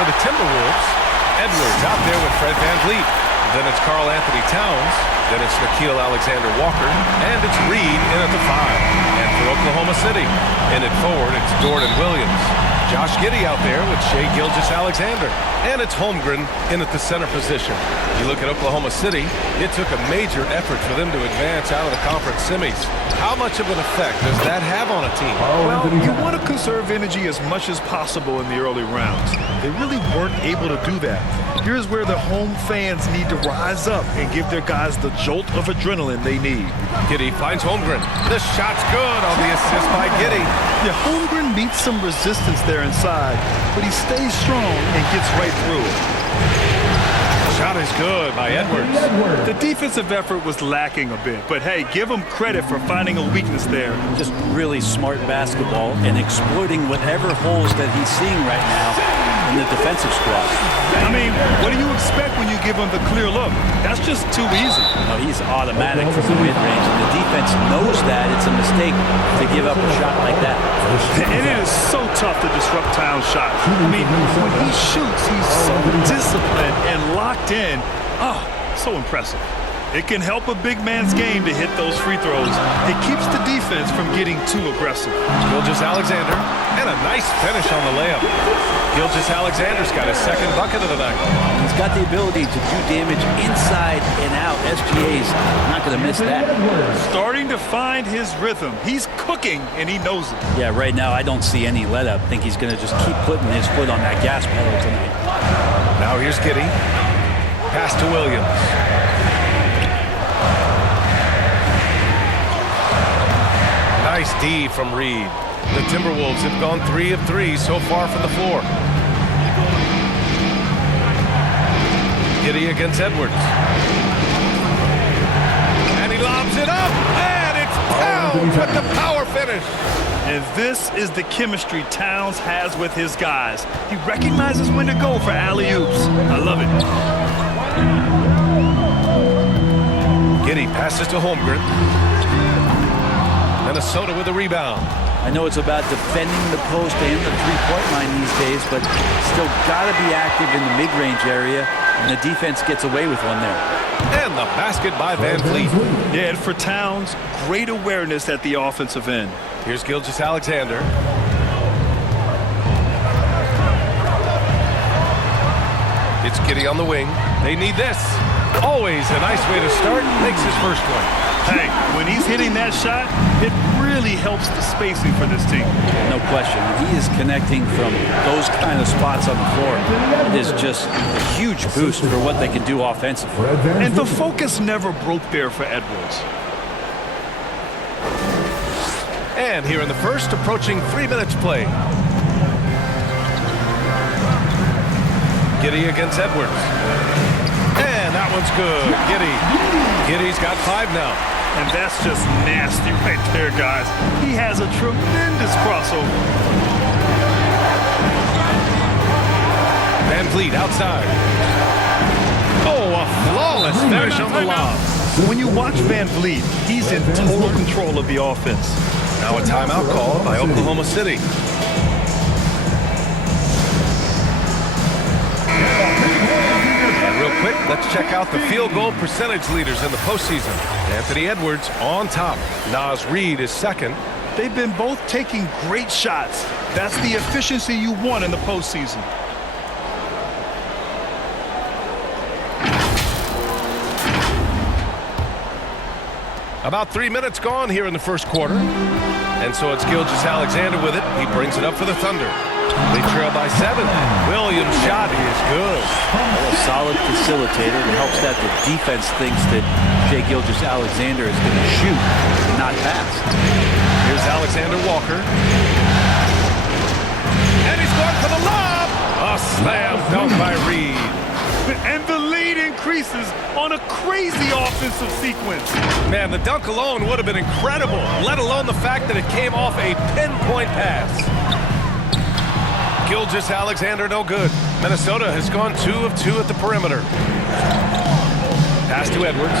for the Timberwolves. Edwards out there with Fred VanVleet. Then it's Karl Anthony Towns. Then it's Nickeil Alexander-Walker. And it's Reed in at the 5. And for Oklahoma City, in at forward, it's Jordan Williams. Josh Giddey out there with Shai Gilgeous-Alexander. And it's Holmgren in at the center position. You look at Oklahoma City, it took a major effort for them to advance out of the conference semis. How much of an effect does that have on a team? Well, you want to conserve energy as much as possible in the early rounds. They really weren't able to do that. Here's where the home fans need to rise up and give their guys the jolt of adrenaline they need. Giddey finds Holmgren. The shot's good on the assist by Giddey. Yeah, Holmgren meets some resistance there inside, but he stays strong and gets right through it. Shot is good by Edwards. The defensive effort was lacking a bit, but hey, give him credit for finding a weakness there. Just really smart basketball and exploiting whatever holes that he's seeing right now in the defensive squad. I mean, what do you expect when you give him the clear look? That's just too easy. No, he's automatic from the mid-range, and the defense knows that it's a mistake to give up a shot like that. And it is so tough to disrupt Towns' shot. I mean, when he shoots, he's so disciplined and locked in. Oh, so impressive. It can help a big man's game to hit those free throws. It keeps the defense from getting too aggressive. Gilgeous-Alexander, and a nice finish on the layup. Gilgeous-Alexander's got his second bucket of the night. He's got the ability to do damage inside and out. SGA's not going to miss that. Starting to find his rhythm. He's cooking, and he knows it. Yeah, right now I don't see any let-up. I think he's going to just keep putting his foot on that gas pedal tonight. Now here's Giddey. Pass to Williams. Nice D from Reed. The Timberwolves have gone 3 of 3 so far from the floor. Giddey against Edwards. And he lobs it up. And it's Towns with the power finish. And this is the chemistry Towns has with his guys. He recognizes when to go for alley-oops. I love it. Giddey passes to Holmgren. Minnesota with a rebound. I know it's about defending the post and the three-point line these days, but still got to be active in the mid-range area, and the defense gets away with one there. And the basket by VanVleet. Yeah, and for Towns, great awareness at the offensive end. Here's Gilgeous-Alexander. It's Giddey on the wing. They need this. Always a nice way to start. Makes his first one. Hey, when he's hitting that shot, it really helps the spacing for this team. No question. He is connecting from those kind of spots on the floor. It is just a huge boost for what they can do offensively. And the focus never broke there for Edwards. And here in the first, approaching 3 minutes play. Giddey against Edwards. And that one's good. Giddey's got 5 now. And that's just nasty right there, guys. He has a tremendous crossover. VanVleet outside. Oh, a flawless finish on the lob. When you watch VanVleet, he's in total control of the offense. Now a timeout called by Oklahoma City. Real quick, let's check out the field goal percentage leaders in the postseason. Anthony Edwards on top. Naz Reid is second. They've been both taking great shots. That's the efficiency you want in the postseason. About 3 minutes gone here in the first quarter. And so it's Gilgeous-Alexander with it. He brings it up for the Thunder. They trail by 7. Williams' shot is good. A solid facilitator. It helps that the defense thinks that Shai Gilgeous-Alexander is going to shoot and not pass. Here's Alexander Walker. And he's going for the lob. A slam dunk by Reed. And the lead increases on a crazy offensive sequence. Man, the dunk alone would have been incredible, let alone the fact that it came off a pinpoint pass. Gilgeous-Alexander no good. Minnesota has gone 2 of 2 at the perimeter. Pass to Edwards.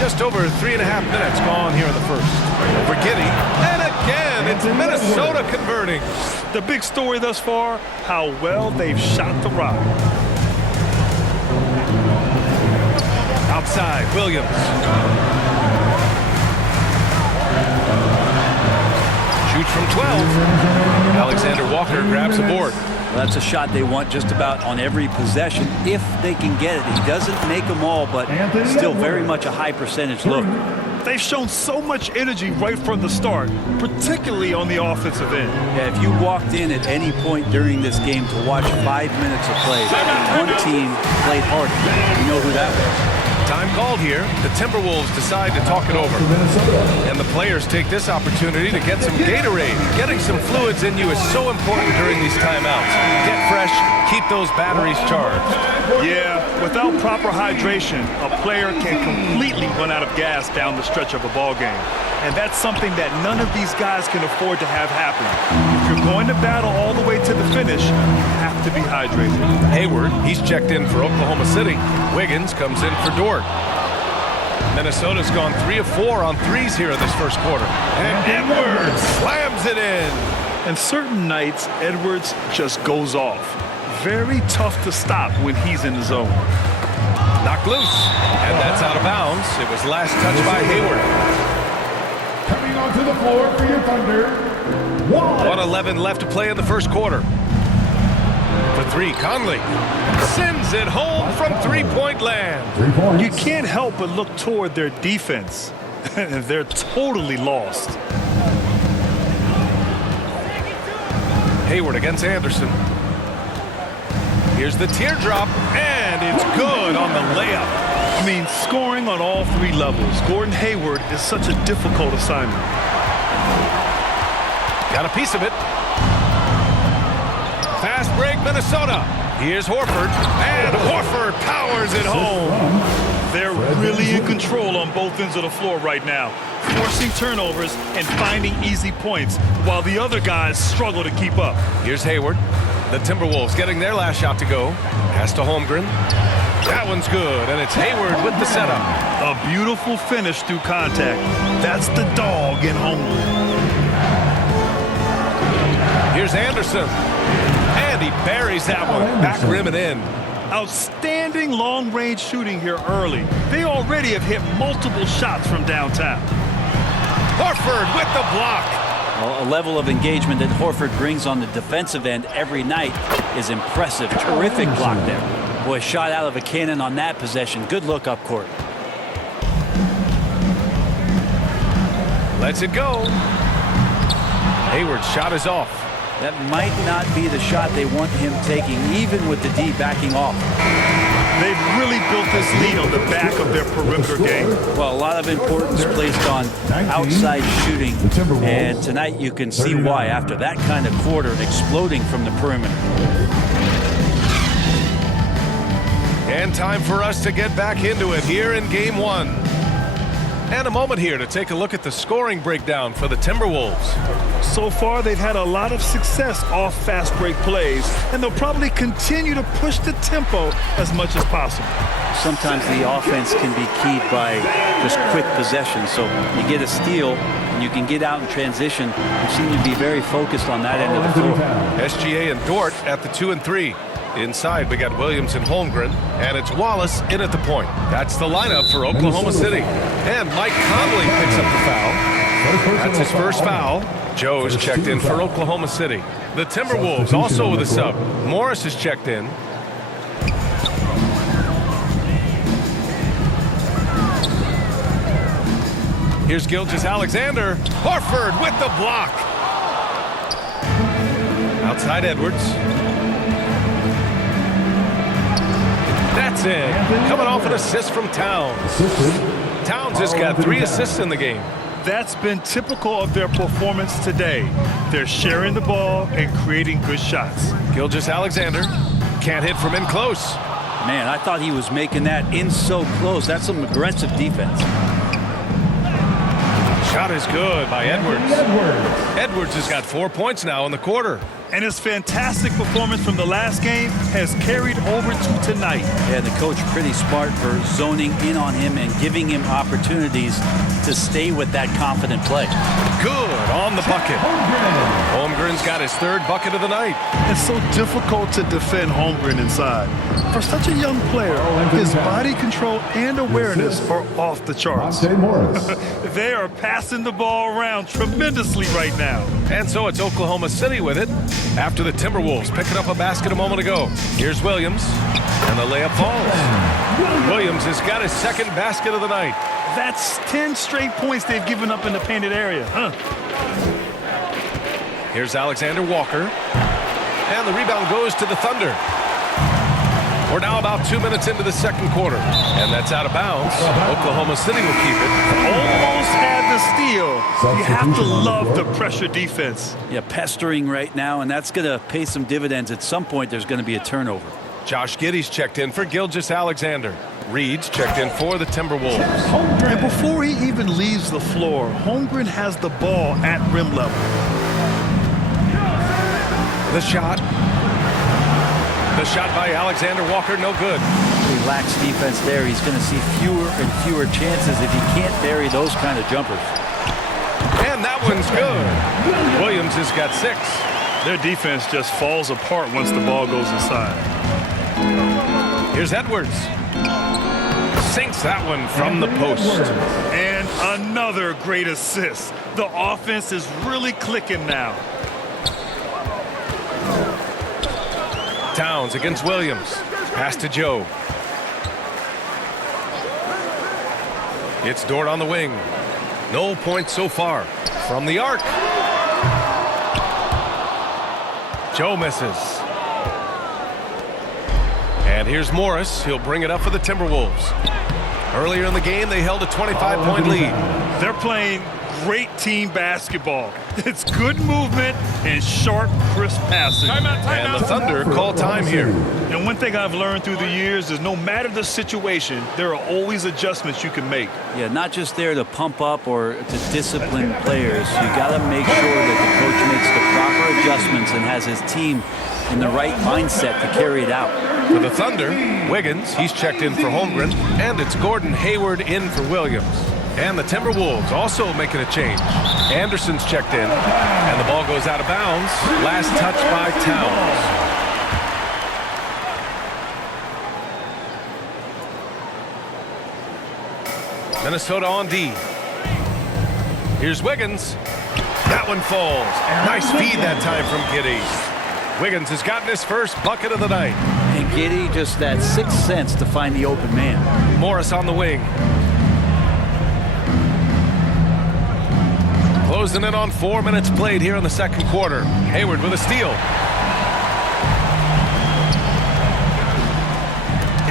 Just over 3.5 minutes gone here in the first. Over Giddey. And again, and it's Minnesota converting. The big story thus far, how well they've shot the rock. Outside, Williams. Shoots from 12. Alexander Walker grabs the board. Well, that's a shot they want just about on every possession if they can get it. He doesn't make them all, but still very much a high percentage look. They've shown so much energy right from the start, particularly on the offensive end. Yeah, if you walked in at any point during this game to watch 5 minutes of play, one team played hard. You know who that was. Time called here. The Timberwolves decide to talk it over. And the players take this opportunity to get some Gatorade. Getting some fluids in you is so important during these timeouts. Get fresh, keep those batteries charged. Yeah, without proper hydration, a player can completely run out of gas down the stretch of a ball game. And that's something that none of these guys can afford to have happen. If you're going to battle all the way to the finish, you have to be hydrated. Hayward, he's checked in for Oklahoma City. Wiggins comes in for Dort. Minnesota's gone 3 of 4 on threes here in this first quarter. And Edwards slams it in. And certain nights, Edwards just goes off. Very tough to stop when he's in the zone. Knocked loose. And that's out of bounds. It was last touched by Hayward. Coming onto the floor for your Thunder, 1:11 left to play in the first quarter. For 3, Conley sends it home from three-point land. 3 points. You can't help but look toward their defense. They're totally lost. Hayward against Anderson. Here's the teardrop, and it's good on the layup. I mean, scoring on all 3 levels. Gordon Hayward is such a difficult assignment. Got a piece of it. Fast break, Minnesota. Here's Horford, and Horford powers it home. They're really in control on both ends of the floor right now, forcing turnovers and finding easy points, while the other guys struggle to keep up. Here's Hayward. The Timberwolves getting their last shot to go. Pass to Holmgren. That one's good, and it's Hayward with the setup. A beautiful finish through contact. That's the dog in Holmgren. Here's Anderson. And he buries that one. Back rim and in. Outstanding long-range shooting here early. They already have hit multiple shots from downtown. Horford with the block. Well, a level of engagement that Horford brings on the defensive end every night is impressive. Terrific block there. Boy, shot out of a cannon on that possession. Good look up court. Lets it go. Hayward's shot is off. That might not be the shot they want him taking, even with the D backing off. They've really built this lead on the back of their perimeter game. Well, a lot of importance placed on outside shooting, and tonight you can see why after that kind of quarter exploding from the perimeter. And time for us to get back into it here in Game 1. And a moment here to take a look at the scoring breakdown for the Timberwolves. So far, they've had a lot of success off fast break plays, and they'll probably continue to push the tempo as much as possible. Sometimes the offense can be keyed by just quick possession. So you get a steal, and you can get out in transition. You seem to be very focused on that end of the floor. SGA and Dort at the 2 and 3. Inside, we got Williams and Holmgren, and it's Wallace in at the point. That's the lineup for Oklahoma City. And Mike Conley picks up the foul. That's his first foul. Joe's checked in for Oklahoma City. The Timberwolves also with a sub. Morris is checked in. Here's Gilgeous-Alexander. Horford with the block. Outside Edwards. That's it. Coming off an assist from Towns. Towns has got 3 assists in the game. That's been typical of their performance today. They're sharing the ball and creating good shots. Gilgeous-Alexander can't hit from in close. Man, I thought he was making that in so close. That's some aggressive defense. Shot is good by Edwards. Edwards has got 4 points now in the quarter. And his fantastic performance from the last game has carried over to tonight. Yeah, the coach pretty smart for zoning in on him and giving him opportunities to stay with that confident play. Good. Hayward on the bucket. Holmgren's got his third bucket of the night. It's so difficult to defend Holmgren inside. For such a young player, his body control and awareness are off the charts. Monte Morris. They are passing the ball around tremendously right now. And so it's Oklahoma City with it after the Timberwolves picking up a basket a moment ago. Here's Williams, and the layup falls. Williams has got his second basket of the night. That's 10 straight points they've given up in the painted area. Here's Alexander Walker, and the rebound goes to the Thunder. We're now about 2 minutes into the second quarter, and that's out of bounds. Oklahoma City will keep it. Almost had the steal. You have to love the pressure defense. Yeah, pestering right now, and that's going to pay some dividends. At some point, there's going to be a turnover. Josh Giddey's checked in for Gilgeous Alexander. Reed's checked in for the Timberwolves. And before he even leaves the floor, Holmgren has the ball at rim level. The shot. The shot by Alexander Walker, no good. Relaxed defense there. He's going to see fewer and fewer chances if he can't bury those kind of jumpers. And that one's good. Williams has got 6. Their defense just falls apart once the ball goes inside. Here's Edwards. Sinks that one from the post. And another great assist. The offense is really clicking now. Towns against Williams. Pass to Joe. It's Dort on the wing. No points so far. From the arc. Joe misses. And here's Morris. He'll bring it up for the Timberwolves. Earlier in the game, they held a 25-point lead. They're playing great team basketball. It's good movement and sharp, crisp passing. And the Thunder call time here. And one thing I've learned through the years is no matter the situation, there are always adjustments you can make. Yeah, not just there to pump up or to discipline players. You got to make sure that the coach makes the proper adjustments and has his team in the right mindset to carry it out. For the Thunder, Wiggins, he's checked in for Holmgren, and it's Gordon Hayward in for Williams. And the Timberwolves also making a change. Anderson's checked in, and the ball goes out of bounds. Last touch by Towns. Minnesota on D. Here's Wiggins. That one falls. Nice feed that time from Giddey. Wiggins has gotten his first bucket of the night. And Giddey just that sixth sense to find the open man. Morris on the wing. Closing in on 4 minutes played here in the second quarter. Hayward with a steal.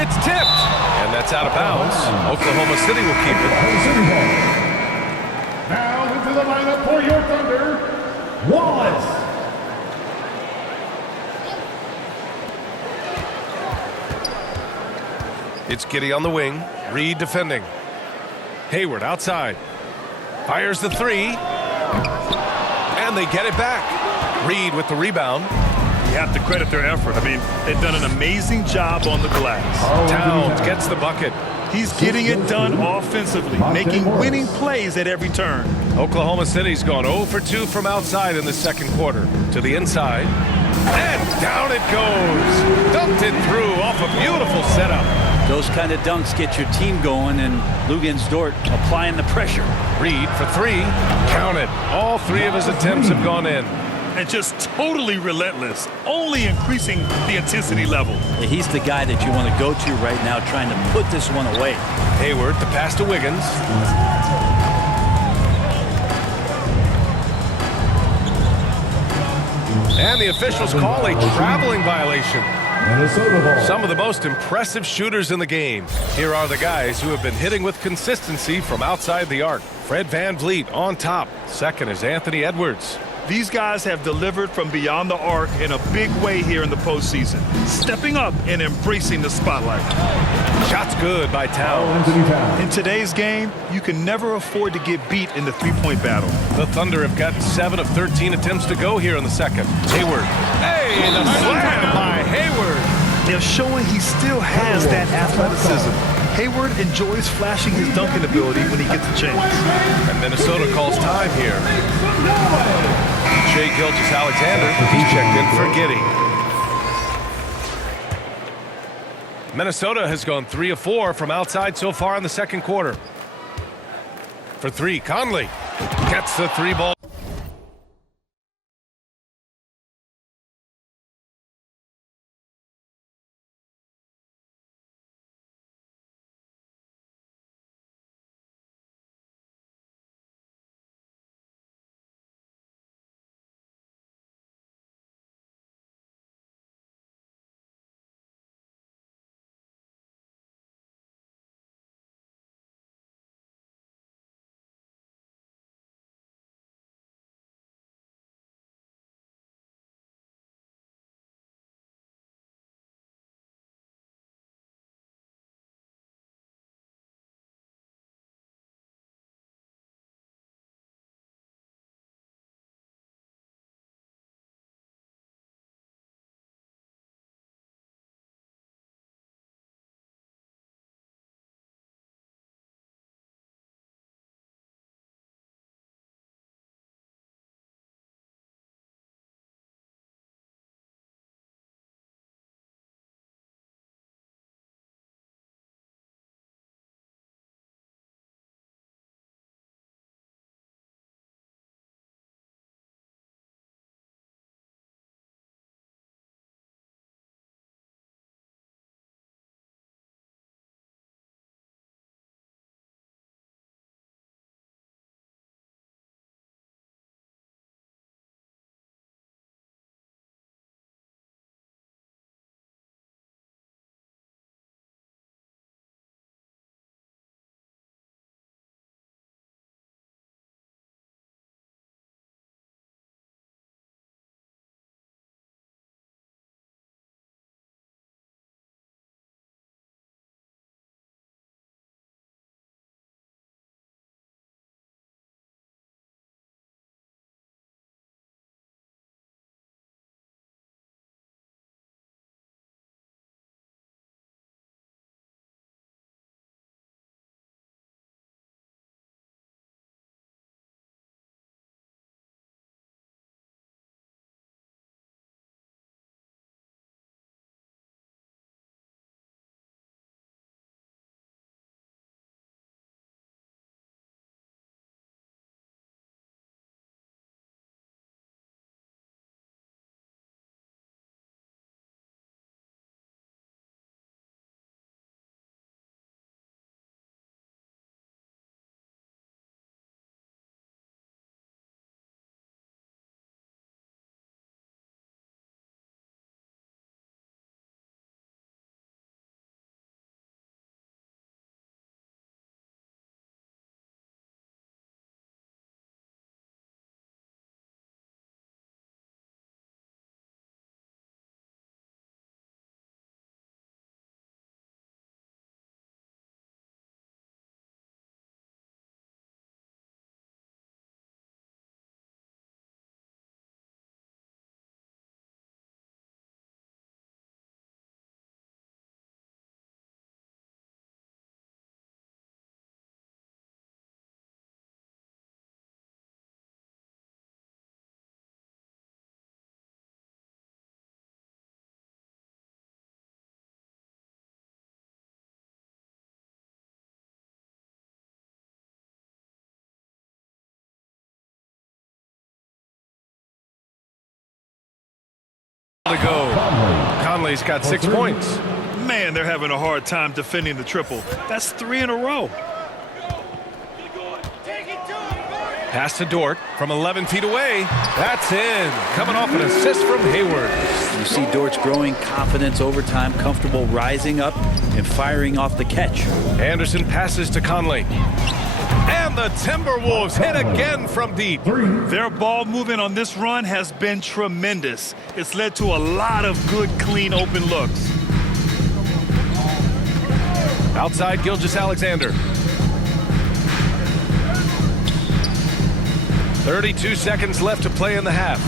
It's tipped. And that's out of bounds. Oklahoma City will keep it. Now into the lineup for your Thunder, Wallace. It's Giddey on the wing. Reed defending. Hayward outside. Fires the three. And they get it back. Reed with the rebound. You have to credit their effort. I mean, they've done an amazing job on the glass. Towns gets the bucket. He's getting it done offensively, making winning plays at every turn. Oklahoma City's gone 0 for 2 from outside in the second quarter. To the inside. And down it goes. Dumped it through off a beautiful setup. Those kind of dunks get your team going, and Luguentz Dort applying the pressure. Reed for 3. Counted. All 3 of his attempts have gone in. And just totally relentless, only increasing the intensity level. Yeah, he's the guy that you want to go to right now, trying to put this one away. Hayward, the pass to Wiggins. And the officials call a traveling violation. Minnesota ball. Some of the most impressive shooters in the game. Here are the guys who have been hitting with consistency from outside the arc. Fred VanVleet on top. Second is Anthony Edwards. These guys have delivered from beyond the arc in a big way here in the postseason, stepping up and embracing the spotlight. Shots good by Towns. Anthony Towns. In today's game, you can never afford to get beat in the three-point battle. The Thunder have got 7 of 13 attempts to go here in the second. Hayward. Hey, the slam by Hayward. They're showing he still has that athleticism. Hayward enjoys flashing his dunking ability when he gets a chance. And Minnesota calls time here. Shai Gilgeous-Alexander, he's checked in for Giddey. Minnesota has gone 3 of 4 from outside so far in the second quarter. For 3, Conley gets the 3 ball. To go. Conley's got 6 points. Man, they're having a hard time defending the triple. That's 3 in a row. Pass to Dort from 11 feet away. That's in. Coming off an assist from Hayward. You see Dort's growing confidence over time, comfortable rising up and firing off the catch. Anderson passes to Conley. And the Timberwolves hit again from deep. Their ball movement on this run has been tremendous. It's led to a lot of good, clean, open looks. Outside Gilgeous-Alexander. 32 seconds left to play in the half.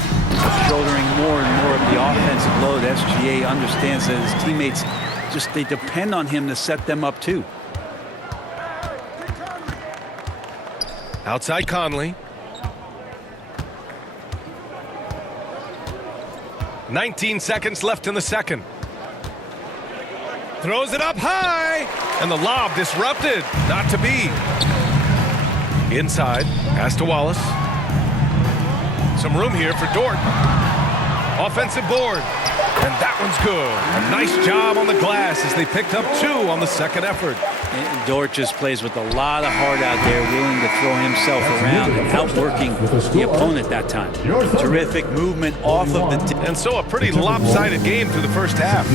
Shouldering more and more of the offense defensive load. SGA understands that his teammates they depend on him to set them up too. Outside Conley. 19 seconds left in the second. Throws it up high, and the lob disrupted. Not to be. Inside, pass to Wallace. Some room here for Dort. Offensive board, and that one's good. A nice job on the glass as they picked up 2 on the second effort. And Dort just plays with a lot of heart out there, willing to throw himself around and outworking the opponent that time. Terrific movement off of the... And so a pretty lopsided game through the first half.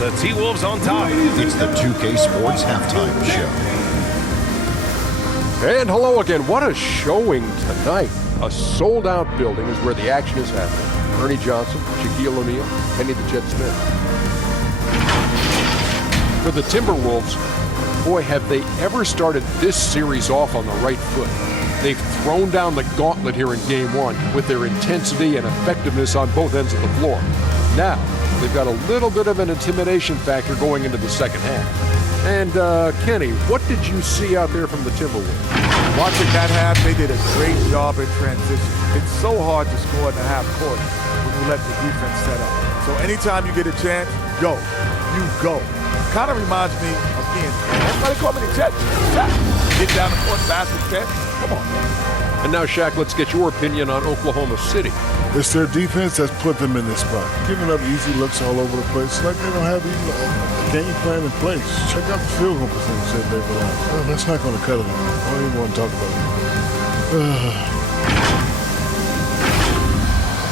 The T-Wolves on top. It's the 2K Sports Halftime Show. And hello again. What a showing tonight. A sold-out building is where the action is happening. Ernie Johnson, Shaquille O'Neal, Kenny the Jet Smith. For the Timberwolves, boy, have they ever started this series off on the right foot. They've thrown down the gauntlet here in Game 1 with their intensity and effectiveness on both ends of the floor. Now, they've got a little bit of an intimidation factor going into the second half. And, Kenny, what did you see out there from the Timberwolves? Watching that half, they did a great job in transition. It's so hard to score in the half court when you let the defense set up. So anytime you get a chance, go. You go. Kind of reminds me of being, everybody call me the Jet. Get down the court, basket catch. Come on. And now, Shaq, let's get your opinion on Oklahoma City. It's their defense that's put them in this spot. Giving up easy looks all over the place. It's like they don't have even a game plan in place. Check out the field goal percentage that they've allowed. Well, that's not going to cut it. I don't even want to talk about it.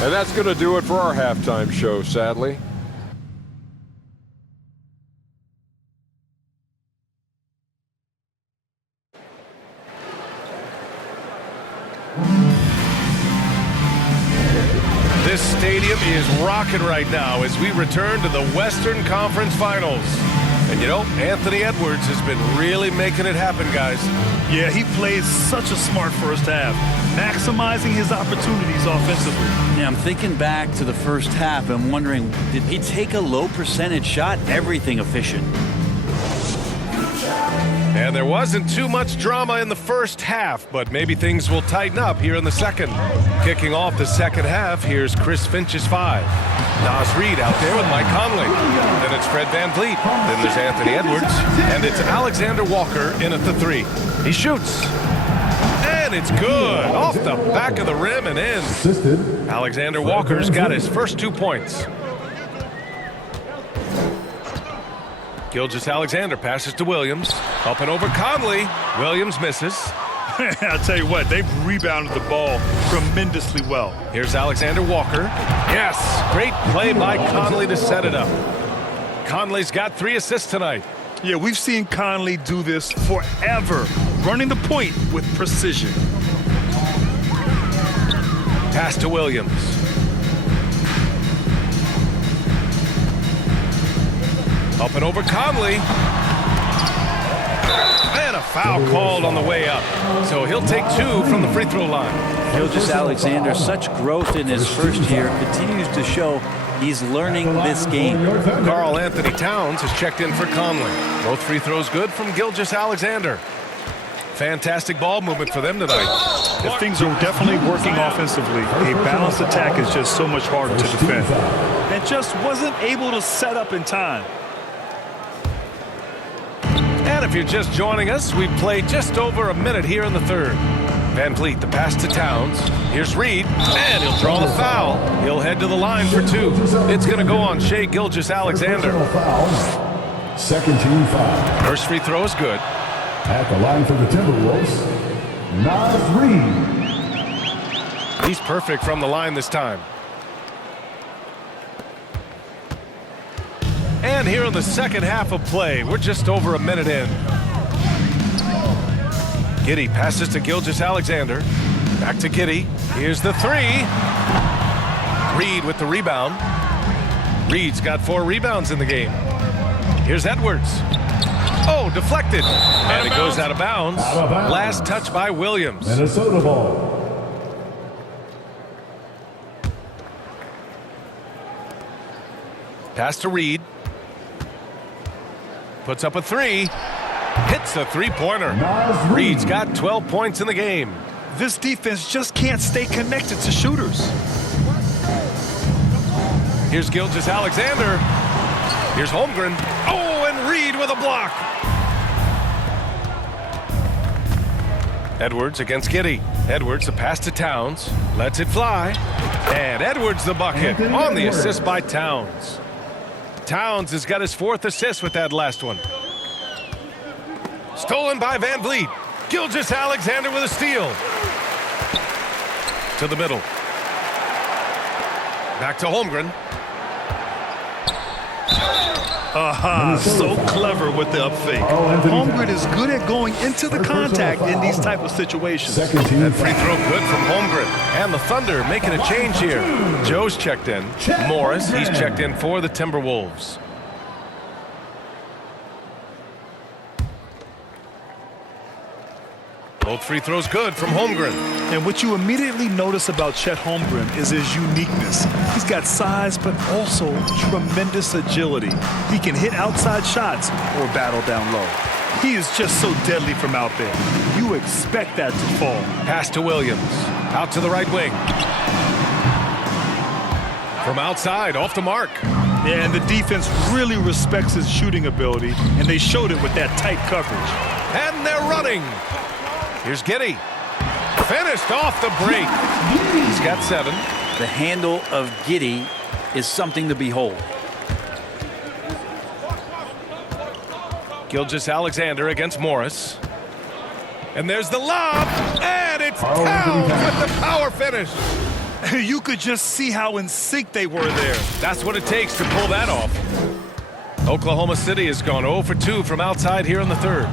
And that's going to do it for our halftime show, sadly. This stadium is rocking right now as we return to the Western Conference Finals. And you know, Anthony Edwards has been really making it happen, guys. Yeah, he played such a smart first half, maximizing his opportunities offensively. Yeah, I'm thinking back to the first half and wondering, did he take a low percentage shot? Everything efficient. And there wasn't too much drama in the first half, but maybe things will tighten up here in the second. Kicking off the second half, here's Chris Finch's 5. Naz Reid out there with Mike Conley. Then it's Fred VanVleet. Then there's Anthony Edwards. And it's Alexander Walker in at the 3. He shoots. And it's good. Off the back of the rim and in. Alexander Walker's got his first 2 points. Gilgeous-Alexander passes to Williams. Up and over Conley. Williams misses. I'll tell you what, they've rebounded the ball tremendously well. Here's Alexander Walker. Yes, great play by Conley to set it up. Conley's got 3 assists tonight. Yeah, we've seen Conley do this forever, running the point with precision. Pass to Williams. Up and over Conley. And a foul called on the way up. So he'll take 2 from the free throw line. Gilgeous-Alexander, such growth in his first year, continues to show he's learning this game. Karl Anthony Towns has checked in for Conley. Both free throws good from Gilgeous-Alexander. Fantastic ball movement for them tonight. Yeah, things are definitely working offensively. A balanced attack is just so much harder to defend. And just wasn't able to set up in time. And if you're just joining us, we play just over a minute here in the third. VanVleet, the pass to Towns. Here's Reid, and he'll draw the foul. He'll head to the line for 2. It's going to go on Shai Gilgeous-Alexander. Second team foul. First free throw is good. At the line for the Timberwolves, Naz Reid. He's perfect from the line this time. And here in the second half of play, we're just over a minute in. Giddey passes to Gilgeous-Alexander. Back to Giddey. Here's the 3. Reid with the rebound. Reid's got 4 rebounds in the game. Here's Edwards. Oh, deflected. And it goes out of bounds. Last touch by Williams. Minnesota ball. Pass to Reed. Puts up a three. Hits a three-pointer. Reed's got 12 points in the game. This defense just can't stay connected to shooters. Here's Gilgeous-Alexander. Here's Holmgren. Oh, and Reed with a block. Edwards against Giddey. Edwards, the pass to Towns. Lets it fly. And Edwards the bucket on the assist by Towns. Towns has got his 4th assist with that last one. Stolen by Van Vliet. Gilgeous-Alexander with a steal. To the middle. Back to Holmgren. So clever with the up fake. Holmgren is good at going into the contact in these type of situations. That free throw good from Holmgren. And the Thunder making a change here. Joe's checked in. Morris, he's checked in for the Timberwolves. Both free throws good from Holmgren. And what you immediately notice about Chet Holmgren is his uniqueness. He's got size, but also tremendous agility. He can hit outside shots or battle down low. He is just so deadly from out there. You expect that to fall. Pass to Williams. Out to the right wing. From outside, off the mark. And the defense really respects his shooting ability, and they showed it with that tight coverage. And they're running. Here's Giddey. Finished off the break. He's got 7. The handle of Giddey is something to behold. Gilgeous-Alexander against Morris. And there's the lob. And it's Towns with the power finish. You could just see how in sync they were there. That's what it takes to pull that off. Oklahoma City has gone 0 for 2 from outside here in the 3rd.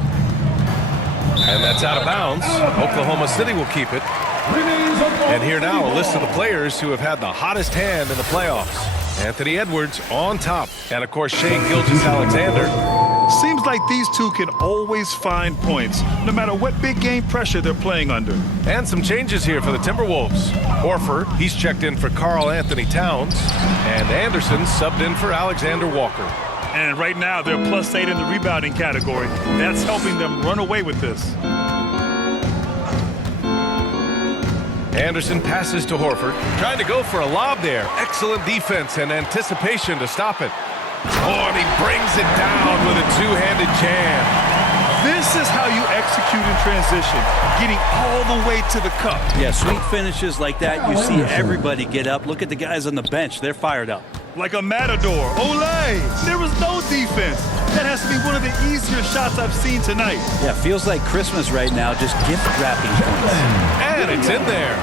And that's out of bounds. Oklahoma City will keep it. And here now a list of the players who have had the hottest hand in the playoffs. Anthony Edwards on top. And of course Shai Gilgeous-Alexander. Seems like these two can always find points, no matter what big game pressure they're playing under. And some changes here for the Timberwolves. Horford, he's checked in for Karl Anthony Towns. And Anderson subbed in for Alexander Walker. And right now, they're +8 in the rebounding category. That's helping them run away with this. Anderson passes to Horford. Trying to go for a lob there. Excellent defense and anticipation to stop it. Oh, and he brings it down with a two-handed jam. This is how you execute in transition, getting all the way to the cup. Yeah, sweet finishes like that, you see everybody get up. Look at the guys on the bench. They're fired up. Like a matador. Olay! There was no defense. That has to be one of the easier shots I've seen tonight. Yeah, feels like Christmas right now, just gift wrapping points. And it's in there.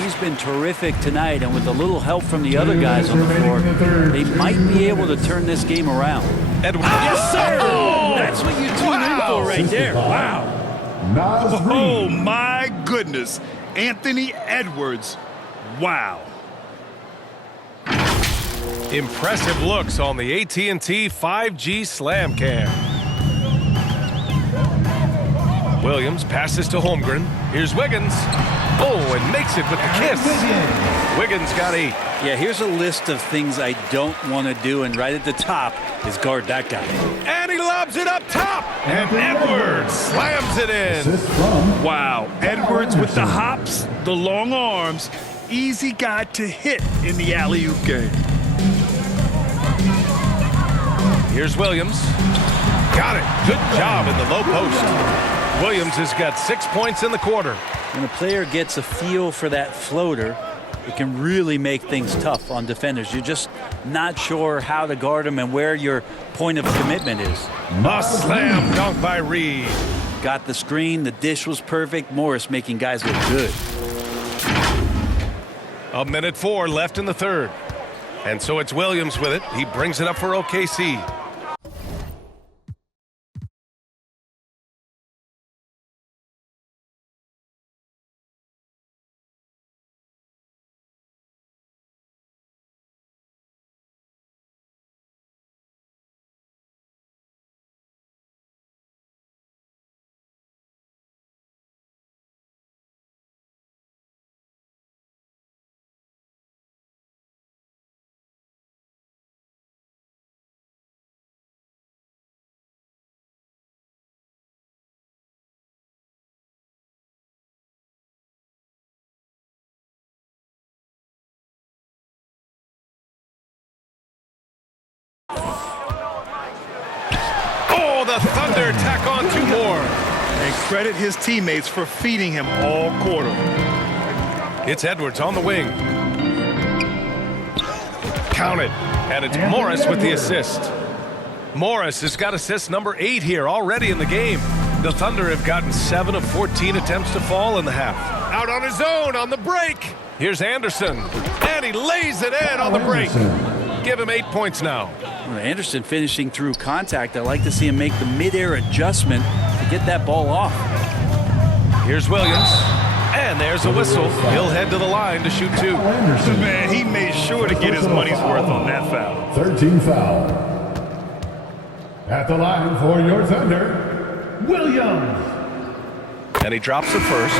He's been terrific tonight, and with a little help from the other guys on the floor, they might be able to turn this game around. Edwards. Yes, sir! Oh! That's what you tune in for right there. Wow. Oh, my goodness. Anthony Edwards. Wow. Impressive looks on the AT&T 5G Slam Cam. Williams passes to Holmgren. Here's Wiggins. Oh, and makes it with the kiss. Wiggins got 8. Yeah, here's a list of things I don't want to do, and right at the top is guard that guy. And he lobs it up top. And Edwards slams it in. Wow. Edwards with the hops, the long arms. Easy guy to hit in the alley-oop game. Here's Williams. Got it. Good job in the low post. Williams has got 6 points in the quarter. When a player gets a feel for that floater, it can really make things tough on defenders. You're just not sure how to guard them and where your point of commitment is. A slam dunk by Reed. Got the screen. The dish was perfect. Morris making guys look good. 1:04 left in the 3rd. And so it's Williams with it. He brings it up for OKC. credit his teammates for feeding him all quarter. It's Edwards on the wing. Counted. And it's Morris with the assist. Morris has got assist number 8 here already in the game. The Thunder have gotten 7 of 14 attempts to fall in the half. Out on his own on the break. Here's Anderson. And he lays it in on the break. Give him 8 points now. Well, Anderson finishing through contact. I like to see him make the mid-air adjustment to get that ball off. Here's Williams. And there's a whistle. He'll head to the line to shoot 2. Man, he made sure to get his money's worth on that foul. 13 foul. At the line for your Thunder, Williams. And he drops the first.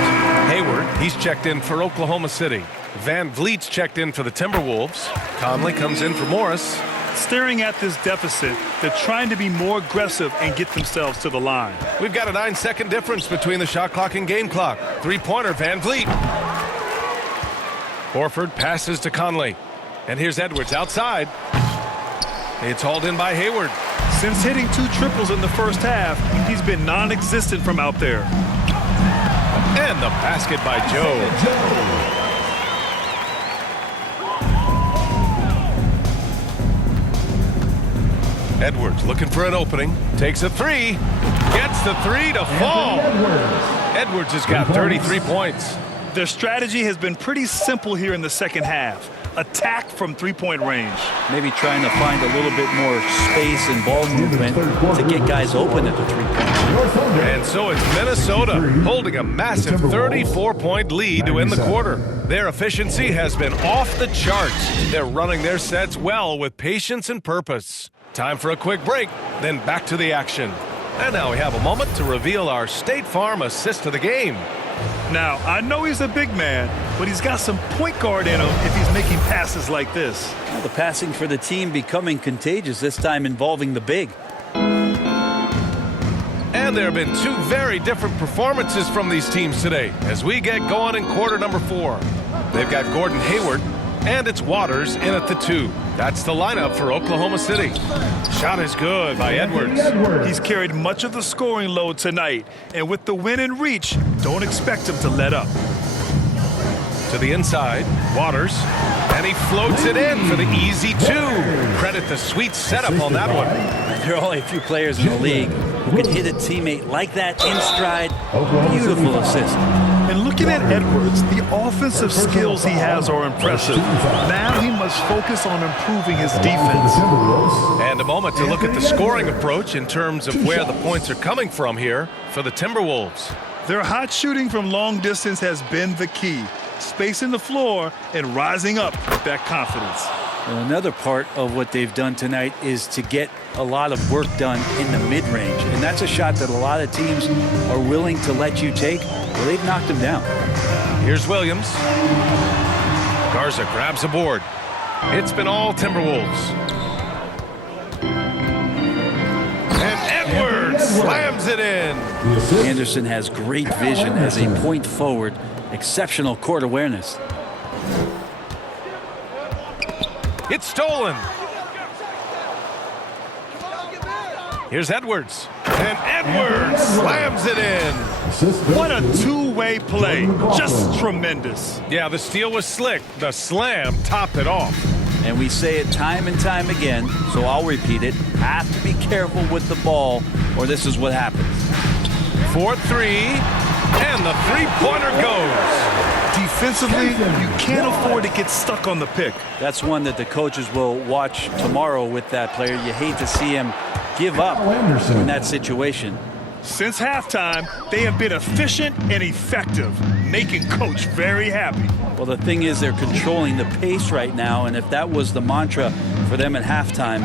Hayward, he's checked in for Oklahoma City. Van Vliet's checked in for the Timberwolves. Conley comes in for Morris. Staring at this deficit, they're trying to be more aggressive and get themselves to the line. We've got a 9-second difference between the shot clock and game clock. 3-pointer, Van Vliet. Horford passes to Conley. And here's Edwards outside. It's hauled in by Hayward. Since hitting 2 triples in the first half, he's been non-existent from out there. And the basket by Joe. Edwards looking for an opening. Takes a 3. Gets the 3 to fall. Edwards has got 33 points. Their strategy has been pretty simple here in the second half. Attack from 3-point range. Maybe trying to find a little bit more space and ball movement to get guys open at the 3-point. And so it's Minnesota holding a massive 34-point lead to end the quarter. Their efficiency has been off the charts. They're running their sets well with patience and purpose. Time for a quick break, then back to the action. And now we have a moment to reveal our State Farm assist of the game. Now, I know he's a big man, but he's got some point guard in him if he's making passes like this. Well, the passing for the team becoming contagious, this time involving the big. And there have been 2 very different performances from these teams today as we get going in quarter number 4. They've got Gordon Hayward, and it's Waters in at the 2. That's the lineup for Oklahoma City. Shot is good by Edwards. He's carried much of the scoring load tonight, and with the win in reach, don't expect him to let up. To the inside, Waters, and he floats it in for the easy 2. Credit the sweet setup on that one. There are only a few players in the league who can hit a teammate like that in stride. Beautiful assist. And looking at Edwards, the offensive skills he has are impressive. Now he must focus on improving his defense. And a moment to look at the scoring approach in terms of where the points are coming from here for the Timberwolves. Their hot shooting from long distance has been the key. Spacing the floor and rising up with that confidence. And another part of what they've done tonight is to get a lot of work done in the mid-range. And that's a shot that a lot of teams are willing to let you take. Well, they've knocked him down. Here's Williams. Garza grabs a board. It's been all Timberwolves. And Edwards slams it in. Anderson has great vision as a point forward. Exceptional court awareness. It's stolen. Here's Edwards. And Edwards slams it in. What a two-way play. Just tremendous. Yeah, the steal was slick. The slam topped it off. And we say it time and time again, so I'll repeat it. Have to be careful with the ball, or this is what happens. 4-3, and the three-pointer goes. Defensively, you can't afford to get stuck on the pick. That's one that the coaches will watch tomorrow with that player. You hate to see him give up in that situation. Since halftime, they have been efficient and effective, making Coach very happy. Well, the thing is, they're controlling the pace right now, and if that was the mantra for them at halftime,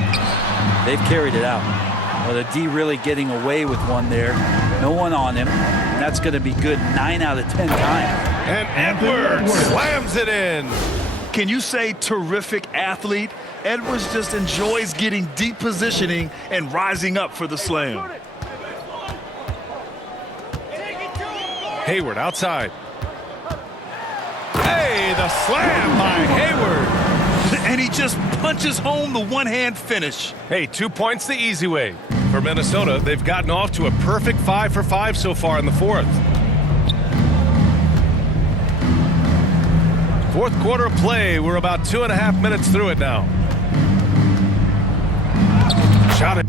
they've carried it out. Well, the D really getting away with one there. No one on him. And that's going to be good 9 out of 10 times. And Edwards slams it in. Can you say terrific athlete? Edwards just enjoys getting deep positioning and rising up for the slam. Hayward outside. Hey, the slam by Hayward. And he just punches home the one-hand finish. Hey, 2 points the easy way. For Minnesota, they've gotten off to a perfect 5 for 5 so far in the fourth. Fourth quarter of play. We're about 2.5 minutes through it now. Shot it.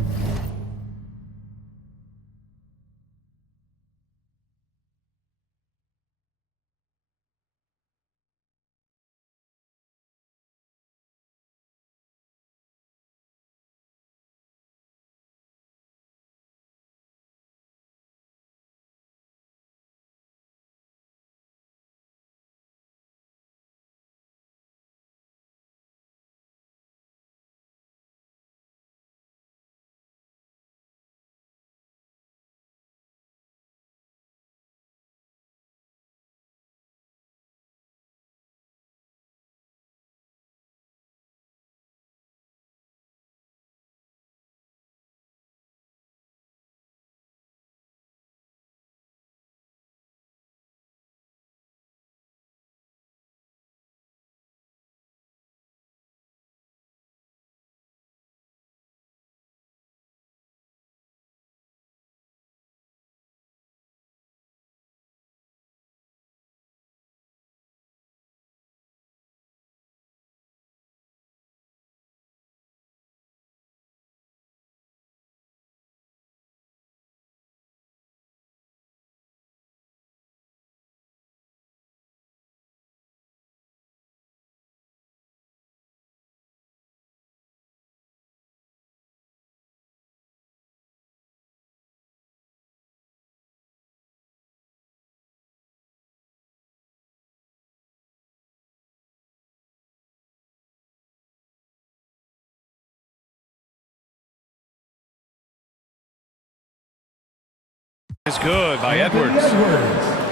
Is good by Edwards.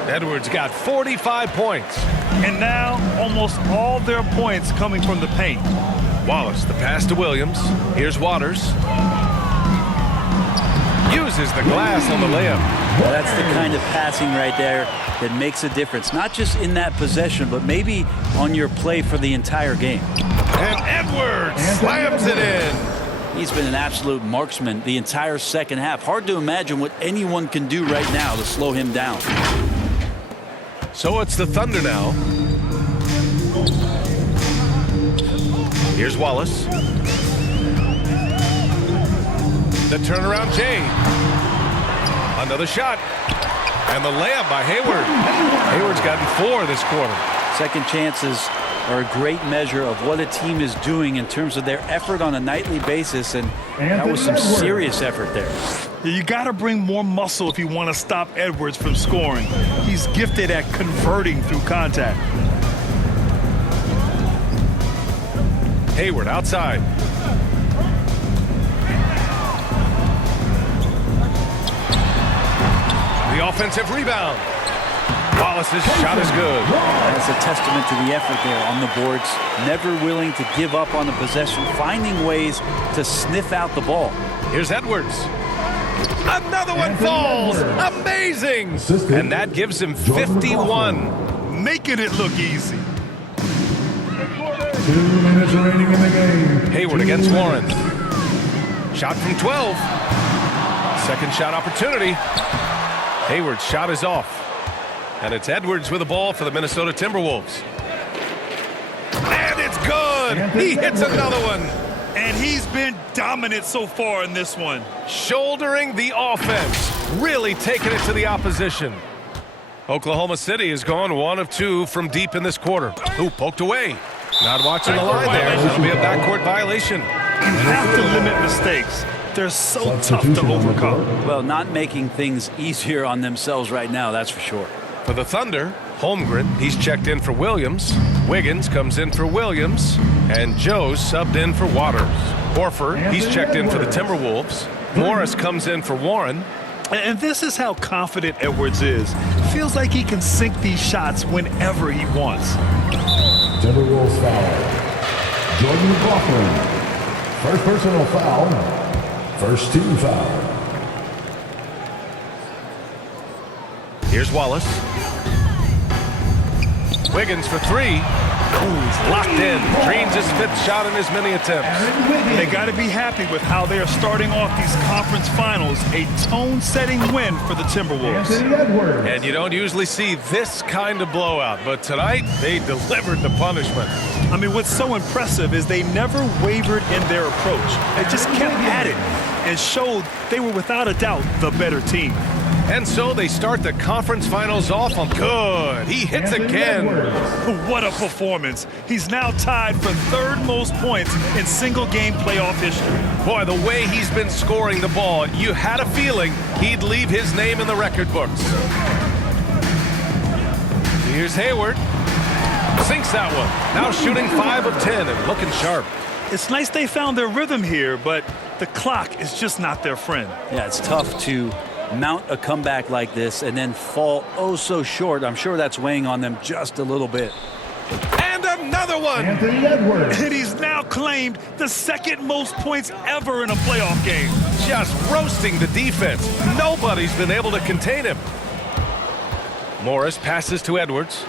Edwards got 45 points. And now almost all their points coming from the paint. Wallace, the pass to Williams. Here's Waters. Uses the glass on the layup. Well, that's the kind of passing right there that makes a difference. Not just in that possession, but maybe on your play for the entire game. And Edwards slams it in. He's been an absolute marksman the entire second half. Hard to imagine what anyone can do right now to slow him down. So it's the Thunder now. Here's Wallace. The turnaround Jay. Another shot. And the layup by Hayward. Hayward's gotten 4 this quarter. Second chances are a great measure of what a team is doing in terms of their effort on a nightly basis, and that was some serious effort there. You got to bring more muscle if you want to stop Edwards from scoring. He's gifted at converting through contact. Hayward outside. The offensive rebound. Wallace's shot is good. That's a testament to the effort there on the boards. Never willing to give up on the possession, finding ways to sniff out the ball. Here's Edwards. Another one falls. Amazing. And that gives him 51. Making it look easy. 2 minutes remaining in the game. Hayward against Warren. Shot from 12. Second shot opportunity. Hayward's shot is off. And it's Edwards with the ball for the Minnesota Timberwolves. And it's good. He hits another one. And he's been dominant so far in this one. Shouldering the offense. Really taking it to the opposition. Oklahoma City has gone 1 of 2 from deep in this quarter. Ooh, poked away. Not watching the line there. That'll be a backcourt violation. You have to limit mistakes. They're so tough to overcome. Well, not making things easier on themselves right now, that's for sure. For the Thunder, Holmgren, he's checked in for Williams. Wiggins comes in for Williams. And Joe's subbed in for Waters. Horford, he's checked in for the Timberwolves. Morris comes in for Warren. And this is how confident Edwards is. Feels like he can sink these shots whenever he wants. Timberwolves foul. Jordan McLaughlin. First personal foul. First team foul. Here's Wallace. Wiggins for 3. He's locked in. Drains his 5th shot in as many attempts. They got to be happy with how they are starting off these conference finals. A tone-setting win for the Timberwolves. And you don't usually see this kind of blowout, but tonight they delivered the punishment. I mean, what's so impressive is they never wavered in their approach. They just kept at it and showed they were without a doubt the better team. And so they start the conference finals off on good. He hits again. What a performance. He's now tied for 3rd most points in single-game playoff history. Boy, the way he's been scoring the ball, you had a feeling he'd leave his name in the record books. Here's Hayward. Sinks that one. Now shooting 5 of 10 and looking sharp. It's nice they found their rhythm here, but the clock is just not their friend. Yeah, it's tough to mount a comeback like this and then fall oh so short. I'm sure that's weighing on them just a little bit. And another one. Anthony Edwards. And he's now claimed the 2nd most points ever in a playoff game. Just roasting the defense. Nobody's been able to contain him. Morris passes to Edwards.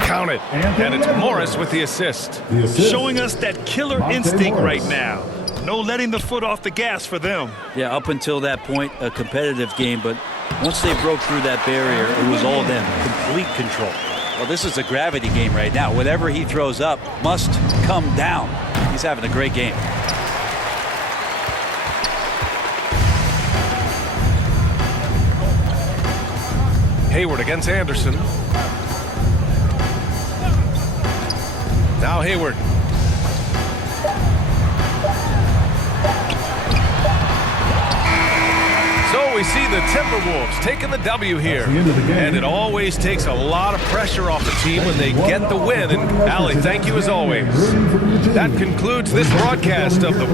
Count it. And it's Morris with the assist. Showing us that killer instinct right now. No letting the foot off the gas for them. Yeah, up until that point, a competitive game, but once they broke through that barrier, it was all them. Complete control. Well, this is a gravity game right now. Whatever he throws up must come down. He's having a great game. Hayward against Anderson. Now Hayward. So we see the Timberwolves taking the W here. And it always takes a lot of pressure off the team when they get the win. And Allie, thank you as always. That concludes this broadcast of the